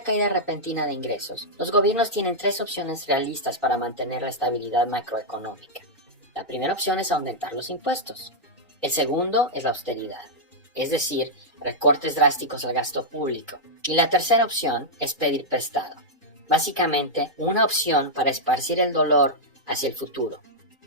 una caída repentina de ingresos, los gobiernos tienen tres opciones realistas para mantener la estabilidad macroeconómica. La primera opción es aumentar los impuestos. El segundo es la austeridad, es decir, recortes drásticos al gasto público. Y la tercera opción es pedir prestado. Básicamente, una opción para esparcir el dolor hacia el futuro.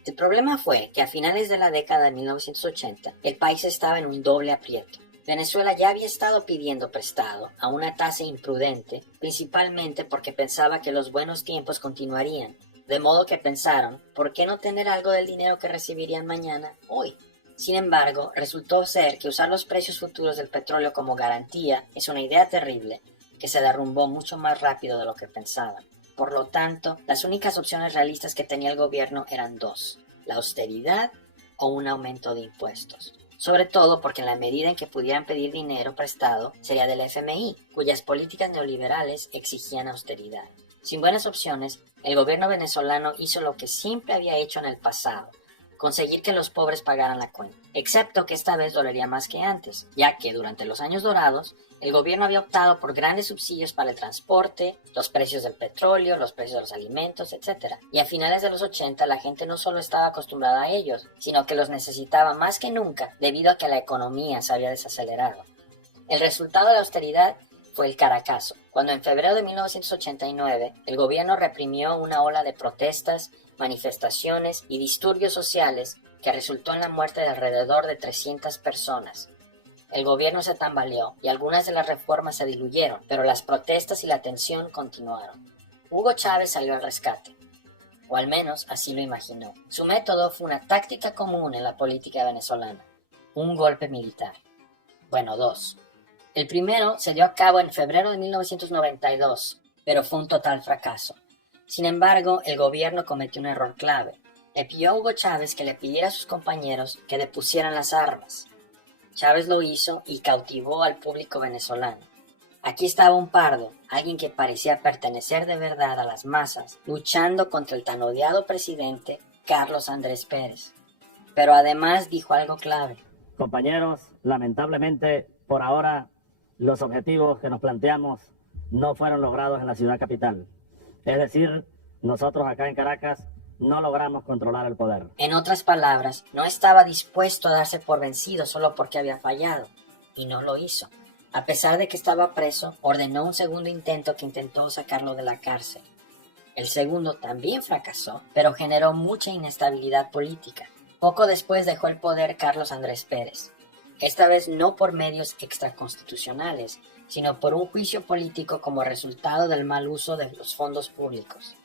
El problema fue que a finales de la década de 1980, el país estaba en un doble aprieto. Venezuela ya había estado pidiendo prestado a una tasa imprudente, principalmente porque pensaba que los buenos tiempos continuarían, de modo que pensaron, ¿por qué no tener algo del dinero que recibirían mañana, hoy? Sin embargo, resultó ser que usar los precios futuros del petróleo como garantía es una idea terrible, que se derrumbó mucho más rápido de lo que pensaban. Por lo tanto, las únicas opciones realistas que tenía el gobierno eran dos: la austeridad o un aumento de impuestos. Sobre todo porque en la medida en que pudieran pedir dinero prestado sería del FMI, cuyas políticas neoliberales exigían austeridad. Sin buenas opciones, el gobierno venezolano hizo lo que siempre había hecho en el pasado: conseguir que los pobres pagaran la cuenta, excepto que esta vez dolería más que antes, ya que durante los años dorados, el gobierno había optado por grandes subsidios para el transporte, los precios del petróleo, los precios de los alimentos, etc. Y a finales de los 80 la gente no solo estaba acostumbrada a ellos, sino que los necesitaba más que nunca debido a que la economía se había desacelerado. El resultado de la austeridad fue el Caracazo, cuando en febrero de 1989 el gobierno reprimió una ola de protestas, manifestaciones y disturbios sociales que resultó en la muerte de alrededor de 300 personas. El gobierno se tambaleó y algunas de las reformas se diluyeron, pero las protestas y la tensión continuaron. Hugo Chávez salió al rescate, o al menos así lo imaginó. Su método fue una táctica común en la política venezolana: un golpe militar. Bueno, dos. El primero se dio a cabo en febrero de 1992, pero fue un total fracaso. Sin embargo, el gobierno cometió un error clave. Le pidió a Hugo Chávez que le pidiera a sus compañeros que depusieran las armas. Chávez lo hizo y cautivó al público venezolano. Aquí estaba un pardo, alguien que parecía pertenecer de verdad a las masas, luchando contra el tan odiado presidente Carlos Andrés Pérez. Pero además dijo algo clave. Compañeros, lamentablemente, por ahora, los objetivos que nos planteamos no fueron logrados en la ciudad capital. Es decir, nosotros acá en Caracas no logramos controlar el poder. En otras palabras, no estaba dispuesto a darse por vencido solo porque había fallado, y no lo hizo. A pesar de que estaba preso, ordenó un segundo intento que intentó sacarlo de la cárcel. El segundo también fracasó, pero generó mucha inestabilidad política. Poco después dejó el poder Carlos Andrés Pérez, esta vez no por medios extraconstitucionales, sino por un juicio político como resultado del mal uso de los fondos públicos.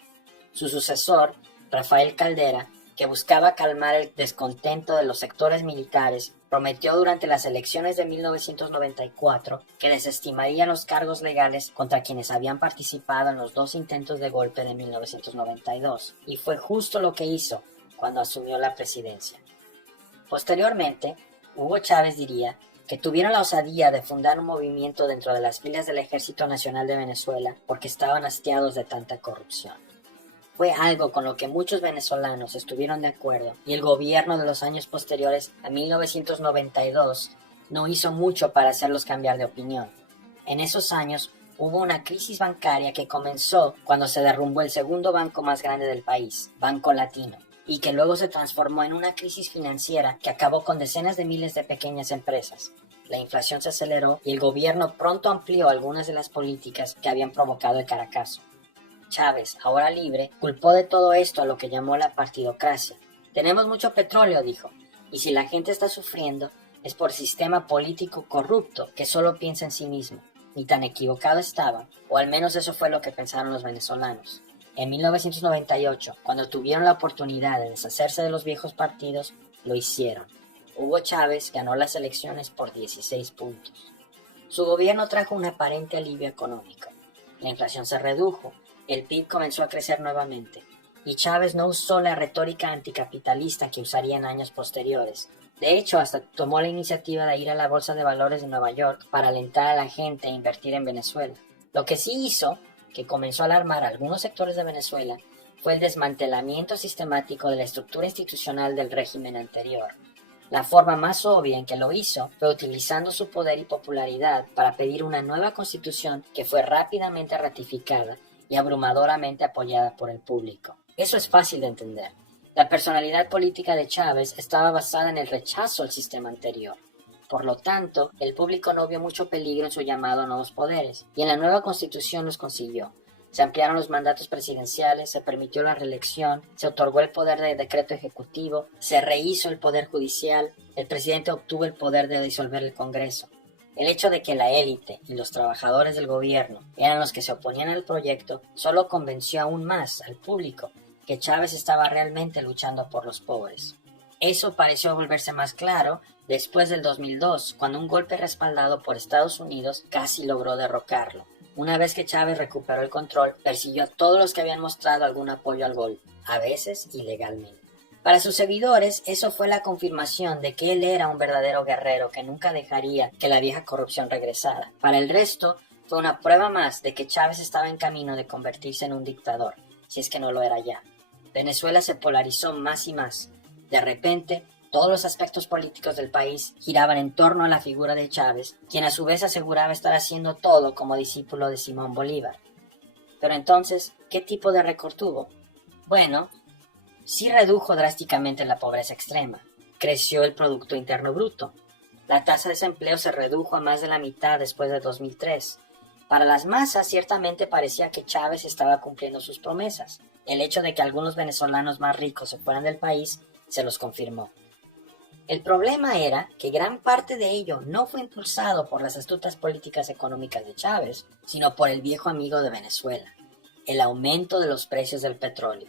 Su sucesor, Rafael Caldera, que buscaba calmar el descontento de los sectores militares, prometió durante las elecciones de 1994 que desestimaría los cargos legales contra quienes habían participado en los dos intentos de golpe de 1992, y fue justo lo que hizo cuando asumió la presidencia. Posteriormente, Hugo Chávez diría que tuvieron la osadía de fundar un movimiento dentro de las filas del Ejército Nacional de Venezuela porque estaban hastiados de tanta corrupción. Fue algo con lo que muchos venezolanos estuvieron de acuerdo, y el gobierno de los años posteriores a 1992 no hizo mucho para hacerlos cambiar de opinión. En esos años hubo una crisis bancaria que comenzó cuando se derrumbó el segundo banco más grande del país, Banco Latino, y que luego se transformó en una crisis financiera que acabó con decenas de miles de pequeñas empresas. La inflación se aceleró y el gobierno pronto amplió algunas de las políticas que habían provocado el Caracazo. Chávez, ahora libre, culpó de todo esto a lo que llamó la partidocracia. Tenemos mucho petróleo, dijo, y si la gente está sufriendo es por sistema político corrupto que solo piensa en sí mismo. Ni tan equivocado estaba, o al menos eso fue lo que pensaron los venezolanos. En 1998, cuando tuvieron la oportunidad de deshacerse de los viejos partidos, lo hicieron. Hugo Chávez ganó las elecciones por 16 puntos. Su gobierno trajo un aparente alivio económico. La inflación se redujo, el PIB comenzó a crecer nuevamente, y Chávez no usó la retórica anticapitalista que usaría en años posteriores. De hecho, hasta tomó la iniciativa de ir a la Bolsa de Valores de Nueva York para alentar a la gente a invertir en Venezuela. Lo que sí hizo, que comenzó a alarmar a algunos sectores de Venezuela, fue el desmantelamiento sistemático de la estructura institucional del régimen anterior. La forma más obvia en que lo hizo fue utilizando su poder y popularidad para pedir una nueva constitución que fue rápidamente ratificada y abrumadoramente apoyada por el público. Eso es fácil de entender. La personalidad política de Chávez estaba basada en el rechazo al sistema anterior. Por lo tanto, el público no vio mucho peligro en su llamado a nuevos poderes, y en la nueva constitución los consiguió. Se ampliaron los mandatos presidenciales, se permitió la reelección, se otorgó el poder de decreto ejecutivo, se rehizo el poder judicial, el presidente obtuvo el poder de disolver el Congreso. El hecho de que la élite y los trabajadores del gobierno eran los que se oponían al proyecto solo convenció aún más al público que Chávez estaba realmente luchando por los pobres. Eso pareció volverse más claro después del 2002, cuando un golpe respaldado por Estados Unidos casi logró derrocarlo. Una vez que Chávez recuperó el control, persiguió a todos los que habían mostrado algún apoyo al golpe, a veces ilegalmente. Para sus seguidores, eso fue la confirmación de que él era un verdadero guerrero que nunca dejaría que la vieja corrupción regresara. Para el resto, fue una prueba más de que Chávez estaba en camino de convertirse en un dictador, si es que no lo era ya. Venezuela se polarizó más y más. De repente, todos los aspectos políticos del país giraban en torno a la figura de Chávez, quien a su vez aseguraba estar haciendo todo como discípulo de Simón Bolívar. Pero entonces, ¿qué tipo de récord tuvo? Bueno, sí redujo drásticamente la pobreza extrema. Creció el Producto Interno Bruto. La tasa de desempleo se redujo a más de la mitad después de 2003. Para las masas, ciertamente parecía que Chávez estaba cumpliendo sus promesas. El hecho de que algunos venezolanos más ricos se fueran del país se los confirmó. El problema era que gran parte de ello no fue impulsado por las astutas políticas económicas de Chávez, sino por el viejo amigo de Venezuela, el aumento de los precios del petróleo.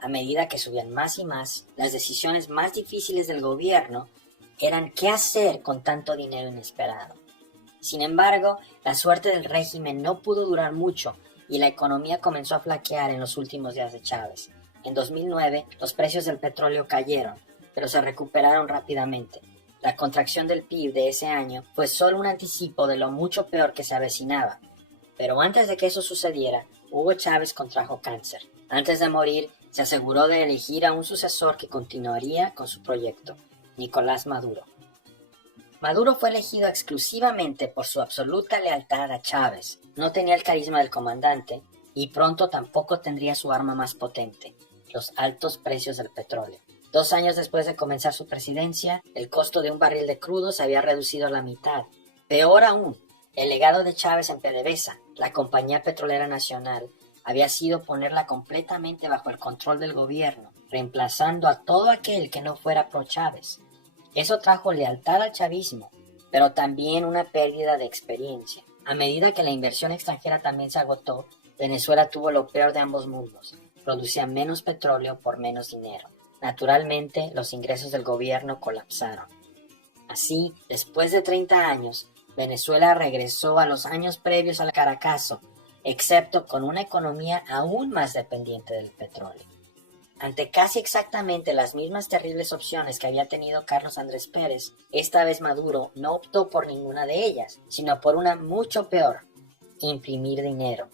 A medida que subían más y más, las decisiones más difíciles del gobierno eran qué hacer con tanto dinero inesperado. Sin embargo, la suerte del régimen no pudo durar mucho y la economía comenzó a flaquear en los últimos días de Chávez. En 2009, los precios del petróleo cayeron, pero se recuperaron rápidamente. La contracción del PIB de ese año fue solo un anticipo de lo mucho peor que se avecinaba. Pero antes de que eso sucediera, Hugo Chávez contrajo cáncer. Antes de morir, se aseguró de elegir a un sucesor que continuaría con su proyecto, Nicolás Maduro. Maduro fue elegido exclusivamente por su absoluta lealtad a Chávez. No tenía el carisma del comandante y pronto tampoco tendría su arma más potente, los altos precios del petróleo. 2 años después de comenzar su presidencia, el costo de un barril de crudo se había reducido a la mitad. Peor aún, el legado de Chávez en PDVSA, la compañía petrolera nacional, había sido ponerla completamente bajo el control del gobierno, reemplazando a todo aquel que no fuera pro-Chávez. Eso trajo lealtad al chavismo, pero también una pérdida de experiencia. A medida que la inversión extranjera también se agotó, Venezuela tuvo lo peor de ambos mundos. Producía menos petróleo por menos dinero. Naturalmente, los ingresos del gobierno colapsaron. Así, después de 30 años, Venezuela regresó a los años previos al Caracazo, excepto con una economía aún más dependiente del petróleo. Ante casi exactamente las mismas terribles opciones que había tenido Carlos Andrés Pérez, esta vez Maduro no optó por ninguna de ellas, sino por una mucho peor: imprimir dinero.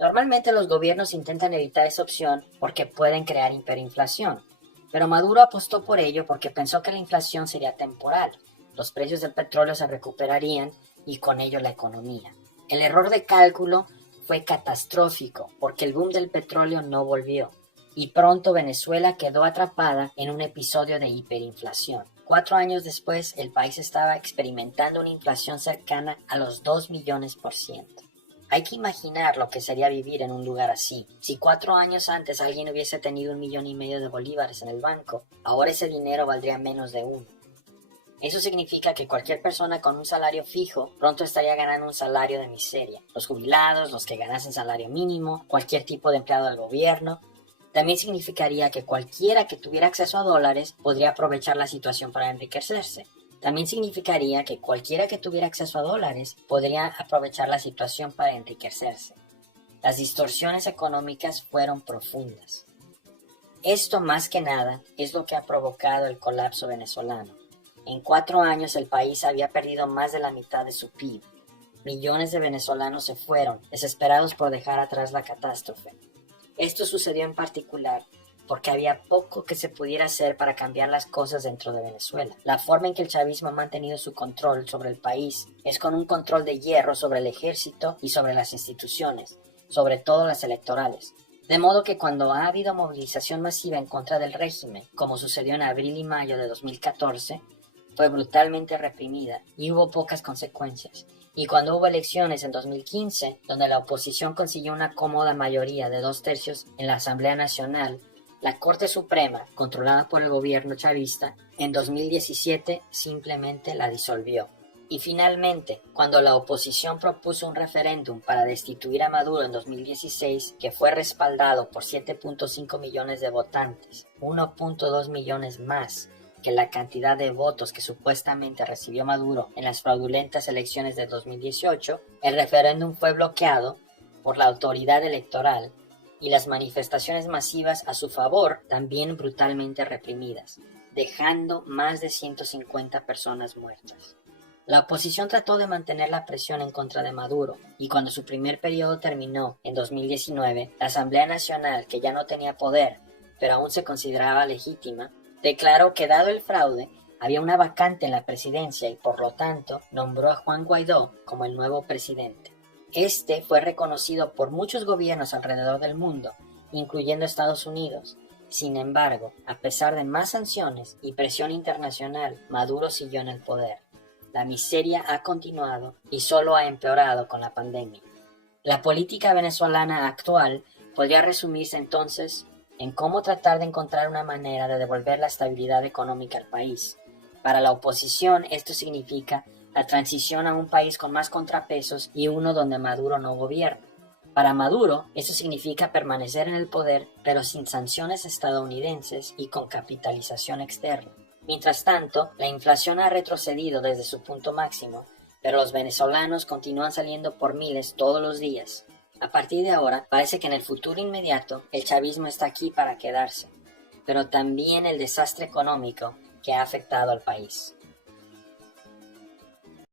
Normalmente los gobiernos intentan evitar esa opción porque pueden crear hiperinflación. Pero Maduro apostó por ello porque pensó que la inflación sería temporal, los precios del petróleo se recuperarían y con ello la economía. El error de cálculo fue catastrófico porque el boom del petróleo no volvió y pronto Venezuela quedó atrapada en un episodio de hiperinflación. 4 años después, el país estaba experimentando una inflación cercana a los 2 millones%. Hay que imaginar lo que sería vivir en un lugar así. Si 4 años antes alguien hubiese tenido 1,5 millones de bolívares en el banco, ahora ese dinero valdría menos de 1. Eso significa que cualquier persona con un salario fijo pronto estaría ganando un salario de miseria. Los jubilados, los que ganasen salario mínimo, cualquier tipo de empleado del gobierno. También significaría que cualquiera que tuviera acceso a dólares podría aprovechar la situación para enriquecerse. También significaría que cualquiera que tuviera acceso a dólares podría aprovechar la situación para enriquecerse. Las distorsiones económicas fueron profundas. Esto más que nada es lo que ha provocado el colapso venezolano. En 4 años el país había perdido más de la mitad de su PIB. Millones de venezolanos se fueron, desesperados por dejar atrás la catástrofe. Esto sucedió en particular porque había poco que se pudiera hacer para cambiar las cosas dentro de Venezuela. La forma en que el chavismo ha mantenido su control sobre el país es con un control de hierro sobre el ejército y sobre las instituciones, sobre todo las electorales. De modo que cuando ha habido movilización masiva en contra del régimen, como sucedió en abril y mayo de 2014, fue brutalmente reprimida y hubo pocas consecuencias. Y cuando hubo elecciones en 2015, donde la oposición consiguió una cómoda mayoría de 2/3 en la Asamblea Nacional, la Corte Suprema, controlada por el gobierno chavista, en 2017 simplemente la disolvió. Y finalmente, cuando la oposición propuso un referéndum para destituir a Maduro en 2016, que fue respaldado por 7.5 millones de votantes, 1.2 millones más que la cantidad de votos que supuestamente recibió Maduro en las fraudulentas elecciones de 2018, el referéndum fue bloqueado por la autoridad electoral y las manifestaciones masivas a su favor también brutalmente reprimidas, dejando más de 150 personas muertas. La oposición trató de mantener la presión en contra de Maduro y cuando su primer periodo terminó en 2019, la Asamblea Nacional, que ya no tenía poder, pero aún se consideraba legítima, declaró que dado el fraude, había una vacante en la presidencia y por lo tanto nombró a Juan Guaidó como el nuevo presidente. Este fue reconocido por muchos gobiernos alrededor del mundo, incluyendo Estados Unidos. Sin embargo, a pesar de más sanciones y presión internacional, Maduro siguió en el poder. La miseria ha continuado y solo ha empeorado con la pandemia. La política venezolana actual podría resumirse entonces en cómo tratar de encontrar una manera de devolver la estabilidad económica al país. Para la oposición esto significa la transición a un país con más contrapesos y uno donde Maduro no gobierna. Para Maduro eso significa permanecer en el poder pero sin sanciones estadounidenses y con capitalización externa. Mientras tanto, la inflación ha retrocedido desde su punto máximo, pero los venezolanos continúan saliendo por miles todos los días. A partir de ahora, parece que en el futuro inmediato el chavismo está aquí para quedarse, pero también el desastre económico que ha afectado al país.